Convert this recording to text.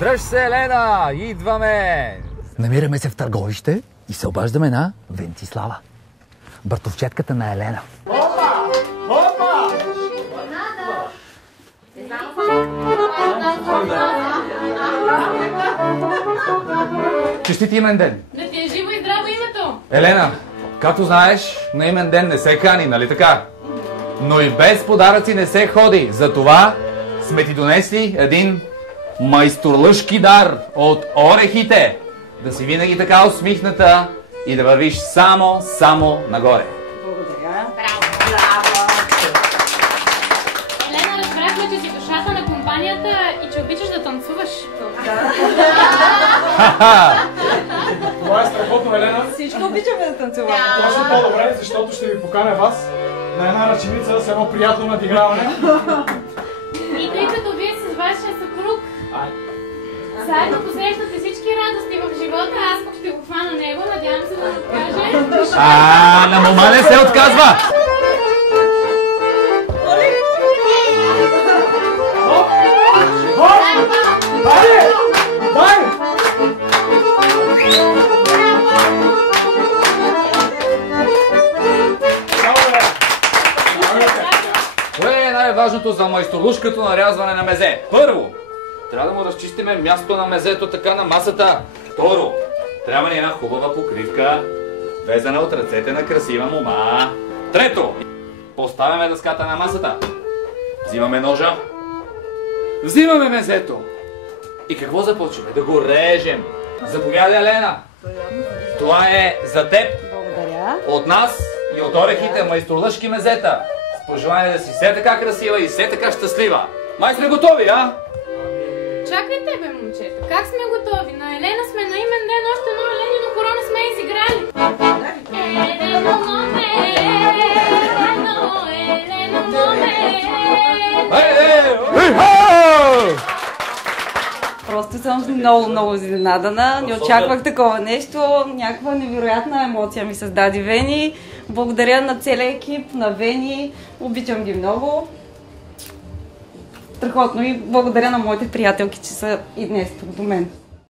Дръж се, Елена! Идваме! Намираме се в търговище и се обаждаме на Вентислава, братовчетката на Елена. Опа! Опа! Честит имен ден! Да ти е живо и здраво името! Елена, както знаеш, на имен ден не се кани, нали така? Но и без подаръци не се ходи. Затова сме ти донесли един майсторлъшки дар от орехите. Да си винаги така усмихната и да вървиш само нагоре. Благодаря. Браво! Елена, разбрахме, че си душата на компанията и че обичаш да танцуваш. Това е страхотно, Елена. Всичко обичаме да танцуваме. Точно по-добре, защото ще ви поканя вас на една ръченица с едно приятно надиграване. И тъй като вие с вашия съпруг заедно посрещнате всички радости в живота, аз пък ще го хвана него, надявам се да му откаже. На мома не се отказва! Дай! Дай! Кое е най-важното за майсторлушкото нарязване на мезе? Първо, трябва да му разчистиме място на мезето така на масата. Второ, трябва ни една хубава покривка, везена от ръцете на красива мома. Трето, поставяме дъската на масата. Взимаме ножа. Взимаме мезето. И какво започваме? Да го режем. Заповядай, Елена. Това е за теб. Благодаря. От нас и от орехите майсторлъшки мезета. С пожелание да си все така красива и все така щастлива. Май сме готови, а? Чакайте, бе, момчета, как сме готови? На Елена сме на имен ден, още едно Еленино хоро не сме изиграли. Елено моме, Елено моме. Просто съм много изненадана. Не очаквах такова нещо. Някаква невероятна емоция ми създаде Вени. Благодаря на целия екип, на Вени. Обичам ги много. Страхотно и благодаря на моите приятелки, че са и днес тук до мен.